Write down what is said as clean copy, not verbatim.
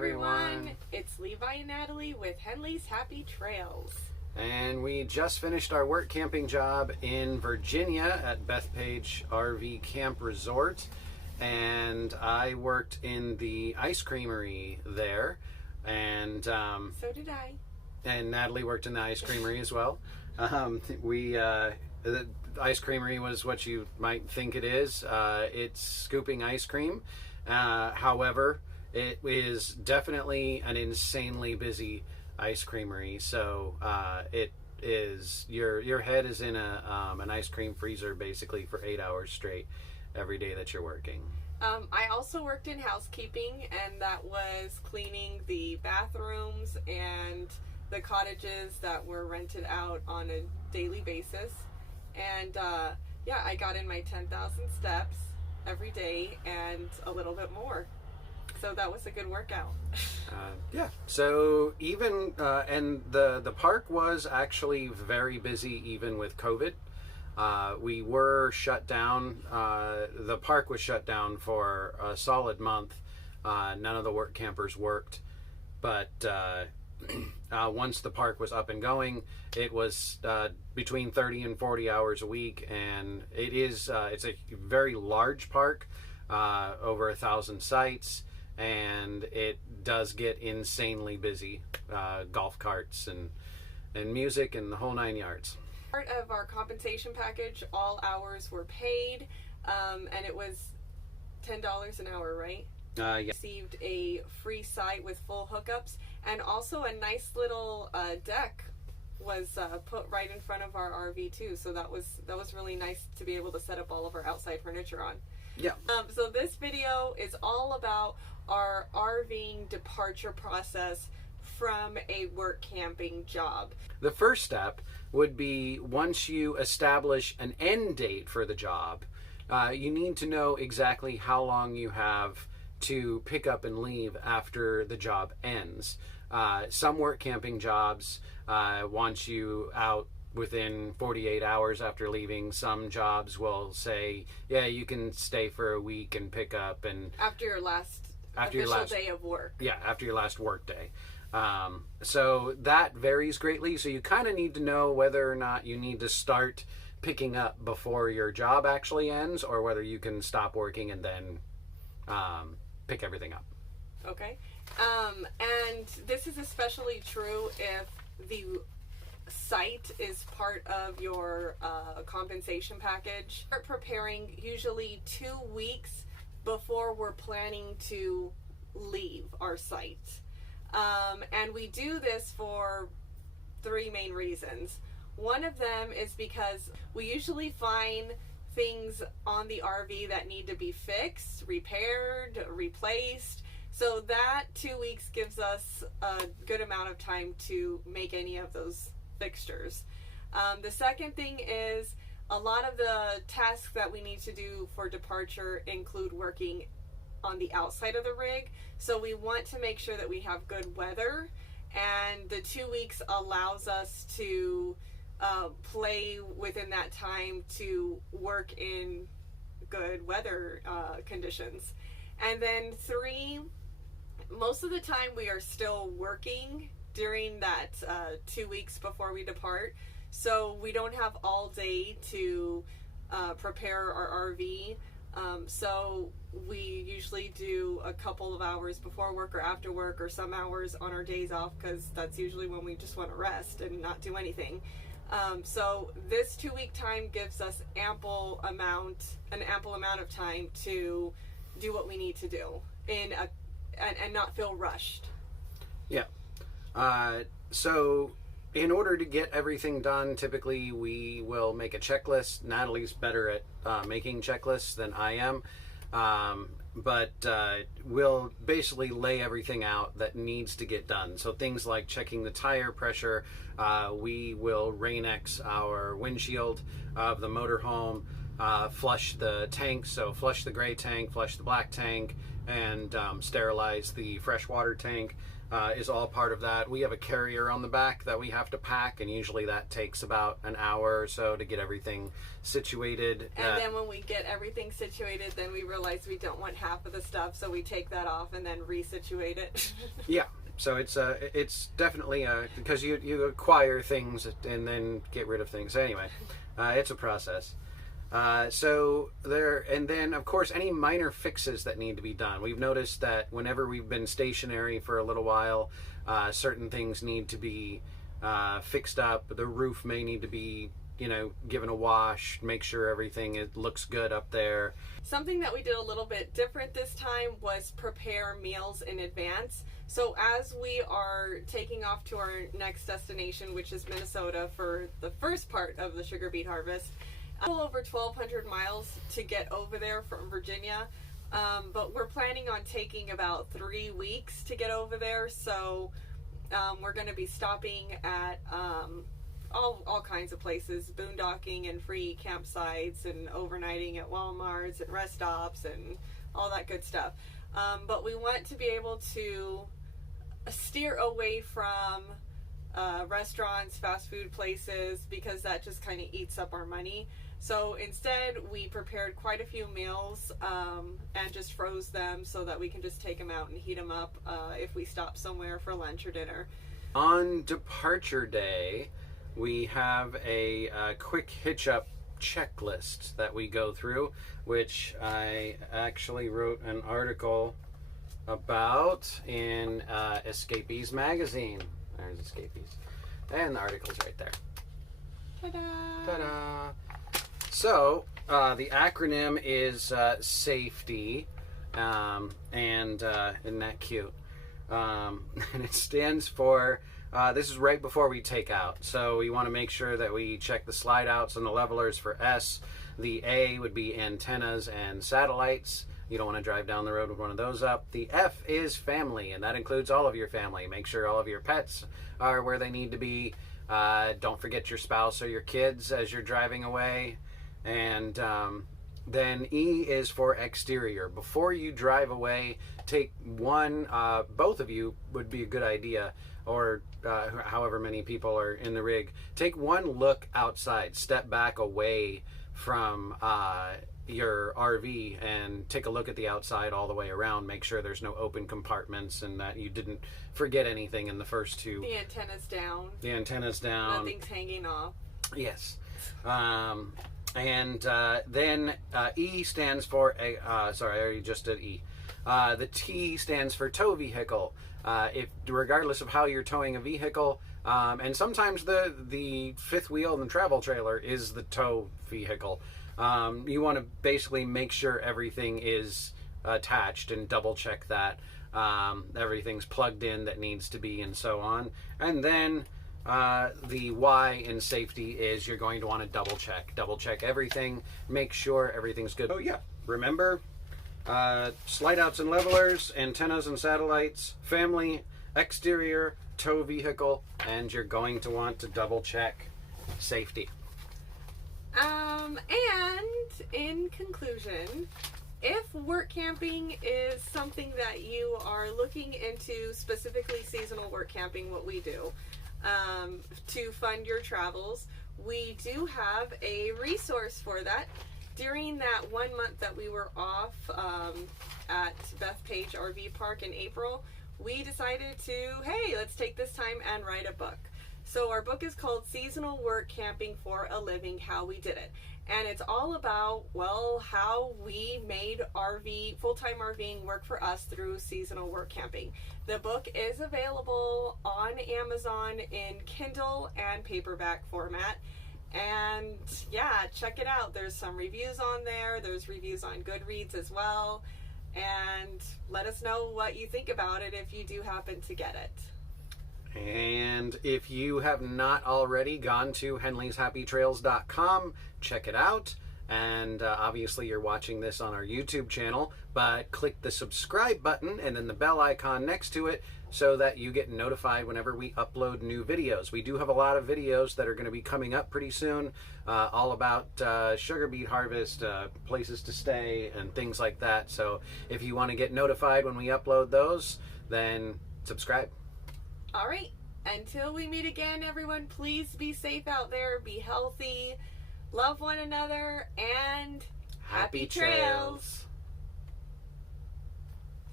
everyone. It's Levi and Natalie with Henley's Happy Trails. And we just finished our work camping job in Virginia at Bethpage RV Camp Resort. And I worked in the ice creamery there. And so did I. And Natalie worked in the ice creamery as well. The ice creamery was what you might think it is. It's scooping ice cream. However, it is definitely an insanely busy ice creamery. So it is your head is in an ice cream freezer basically for 8 hours straight every day that you're working. I also worked in housekeeping, and that was cleaning the bathrooms and the cottages that were rented out on a daily basis. And yeah, I got in my 10,000 steps every day and a little bit more. So that was a good workout. Yeah. So even and the park was actually very busy even with COVID. We were shut down. The park was shut down for a solid month. None of the work campers worked, but once the park was up and going, it was between 30 and 40 hours a week, and it's a very large park, over 1,000 sites, and it does get insanely busy. Golf carts and music and the whole 9 yards. Part of our compensation package, all hours were paid, and it was $10 an hour, right? Yeah. Received a free site with full hookups, and also a nice little deck was put right in front of our RV too. So that was really nice to be able to set up all of our outside furniture on. Yeah. So this video is all about our RVing departure process from a work camping job. The first step would be, once you establish an end date for the job, you need to know exactly how long you have to pick up and leave after the job ends. Some work camping jobs want you out within 48 hours after leaving. Some jobs will say, yeah, you can stay for a week and pick up and after your last day of work. Yeah, after your last work day. So that varies greatly. So you kind of need to know whether or not you need to start picking up before your job actually ends, or whether you can stop working and then pick everything up. Okay. And this is especially true if the site is part of your compensation package. Start preparing usually 2 weeks before we're planning to leave our site. And we do this for 3 main reasons. One of them is because we usually find things on the RV that need to be fixed, repaired, replaced. So that 2 weeks gives us a good amount of time to make any of those fixtures. The second thing is, a lot of the tasks that we need to do for departure include working on the outside of the rig. So we want to make sure that we have good weather, and the 2 weeks allows us to play within that time to work in good weather conditions. And then 3, most of the time we are still working during that 2 weeks before we depart. So we don't have all day to prepare our RV. So we usually do a couple of hours before work or after work, or some hours on our days off, because that's usually when we just want to rest and not do anything. So this 2 week time gives us an ample amount of time to do what we need to do and not feel rushed. Yeah. So in order to get everything done, typically we will make a checklist. Natalie's better at making checklists than I am. But we'll basically lay everything out that needs to get done. So things like checking the tire pressure, we will Rain-X our windshield of the motorhome, flush the tank, so flush the gray tank, flush the black tank, and sterilize the freshwater tank. Is all part of that. We have a carrier on the back that we have to pack, and usually that takes about an hour or so to get everything situated. And then when we get everything situated, then we realize we don't want half of the stuff, so we take that off and then resituate it. Yeah, so it's definitely because you acquire things and then get rid of things. So anyway, it's a process. And then of course any minor fixes that need to be done. We've noticed that whenever we've been stationary for a little while, certain things need to be fixed up. The roof may need to be, given a wash, make sure everything looks good up there. Something that we did a little bit different this time was prepare meals in advance. So as we are taking off to our next destination, which is Minnesota for the first part of the sugar beet harvest, a little over 1,200 miles to get over there from Virginia, but we're planning on taking about 3 weeks to get over there. So we're going to be stopping at all kinds of places, boondocking and free campsites, and overnighting at Walmarts and rest stops and all that good stuff. But we want to be able to steer away from restaurants, fast food places, because that just kind of eats up our money. So instead, we prepared quite a few meals and just froze them so that we can just take them out and heat them up if we stop somewhere for lunch or dinner. On departure day, we have a quick hitch-up checklist that we go through, which I actually wrote an article about in Escapees magazine. There's Escapees. And the article's right there. Ta-da! Ta-da! So, the acronym is S.A.F.E.T.Y, and isn't that cute? And it stands for, this is right before we take out. So we want to make sure that we check the slide outs and the levelers for S. The A would be antennas and satellites. You don't want to drive down the road with one of those up. The F is family, and that includes all of your family. Make sure all of your pets are where they need to be. Don't forget your spouse or your kids as you're driving away. And then E is for exterior. Before you drive away, take one, both of you would be a good idea, or however many people are in the rig. Take one look outside. Step back away from your RV and take a look at the outside all the way around. Make sure there's no open compartments and that you didn't forget anything in the first two. The antenna's down. The antenna's down. Nothing's hanging off. Yes. And then E stands for, sorry, I already just did E. The T stands for tow vehicle. Regardless of how you're towing a vehicle, and sometimes the fifth wheel in the travel trailer is the tow vehicle. You want to basically make sure everything is attached and double check that everything's plugged in that needs to be, and so on. And then the Y in safety is you're going to want to double check everything, make sure everything's good. Oh yeah, remember slide outs and levelers, antennas and satellites, family, exterior, tow vehicle, and you're going to want to double check safety. And in conclusion, if work camping is something that you are looking into, specifically seasonal work camping, what we do, to fund your travels, we do have a resource for that. During that 1 month that we were off at Bethpage RV Park in April, we decided to, hey, let's take this time and write a book. So our book is called Seasonal Work Camping for a Living, How We Did It. And it's all about, well, how we made full-time RVing work for us through seasonal work camping. The book is available on Amazon in Kindle and paperback format. And yeah, check it out. There's some reviews on there. There's reviews on Goodreads as well. And let us know what you think about it if you do happen to get it. And if you have not already gone to henleyshappytrails.com, check it out. And obviously you're watching this on our YouTube channel, but click the subscribe button and then the bell icon next to it so that you get notified whenever we upload new videos. We do have a lot of videos that are going to be coming up pretty soon, all about sugar beet harvest, places to stay, and things like that. So if you want to get notified when we upload those, then subscribe. All right. Until we meet again, everyone, please be safe out there, be healthy, love one another, and happy trails.